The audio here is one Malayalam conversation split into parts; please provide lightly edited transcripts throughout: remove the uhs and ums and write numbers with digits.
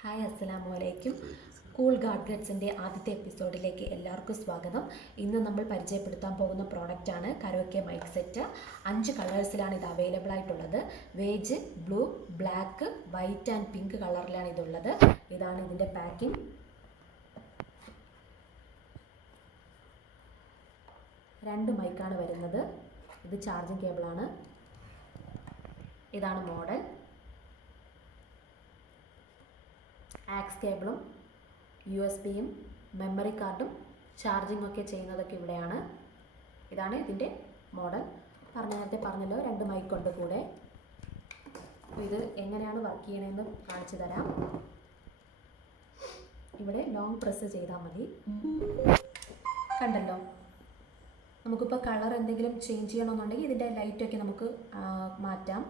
ഹായ് അസ്സലാമു അലൈക്കും. കൂൾ ഗാഡ്ഗറ്റ്സിൻ്റെ ആദ്യത്തെ എപ്പിസോഡിലേക്ക് എല്ലാവർക്കും സ്വാഗതം. ഇന്ന് നമ്മൾ പരിചയപ്പെടുത്താൻ പോകുന്ന പ്രോഡക്റ്റാണ് കരോക്കെ മൈക്ക് സെറ്റ്. 5 കളേഴ്സിലാണ് ഇത് അവൈലബിൾ ആയിട്ടുള്ളത്. Wage, blue, black, white and pink കളറിലാണ് ഇതുള്ളത്. ഇതാണ് ഇതിൻ്റെ പാക്കിംഗ്. 2 മൈക്കാണ് വരുന്നത്. ഇത് ചാർജിങ് കേബിളാണ്. ഇതാണ് മോഡൽ. ആക്സ് കേബിളും USB-യും മെമ്മറി കാർഡും ചാർജിങ് ഒക്കെ ചെയ്യുന്നതൊക്കെ ഇവിടെയാണ്. ഇതാണ് ഇതിൻ്റെ മോഡൽ. നേരത്തെ പറഞ്ഞല്ലോ 2 മൈക്കുണ്ട് കൂടെ. അപ്പോൾ ഇത് എങ്ങനെയാണ് വർക്ക് ചെയ്യണമെന്ന് കാണിച്ചു തരാം. ഇവിടെ ലോങ് പ്രസ് ചെയ്താൽ മതി. കണ്ടല്ലോ, നമുക്കിപ്പോൾ കളർ എന്തെങ്കിലും ചേഞ്ച് ചെയ്യണമെന്നുണ്ടെങ്കിൽ ഇതിൻ്റെ ലൈറ്റൊക്കെ നമുക്ക് മാറ്റാം.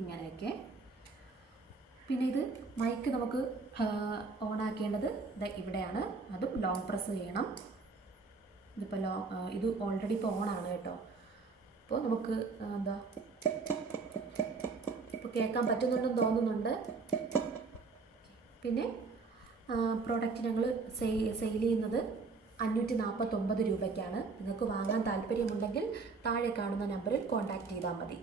ഇങ്ങനെയൊക്കെ. പിന്നെ ഇത് മൈക്ക് നമുക്ക് ഓൺ ആക്കേണ്ടത് ഇവിടെയാണ്. അതും ലോങ് പ്രസ് ചെയ്യണം. ഇതിപ്പോൾ ഇത് ഓൾറെഡി ഇപ്പോൾ ഓണാണ് കേട്ടോ. അപ്പോൾ നമുക്ക് ഇപ്പോൾ കേൾക്കാൻ പറ്റുന്നുണ്ടെന്ന് തോന്നുന്നുണ്ട്. പിന്നെ പ്രോഡക്റ്റ് ഞങ്ങൾ സെയിൽ ചെയ്യുന്നത് 549 രൂപയ്ക്കാണ്. നിങ്ങൾക്ക് വാങ്ങാൻ താല്പര്യമുണ്ടെങ്കിൽ താഴെ കാണുന്ന നമ്പറിൽ കോൺടാക്റ്റ് ചെയ്താൽ മതി.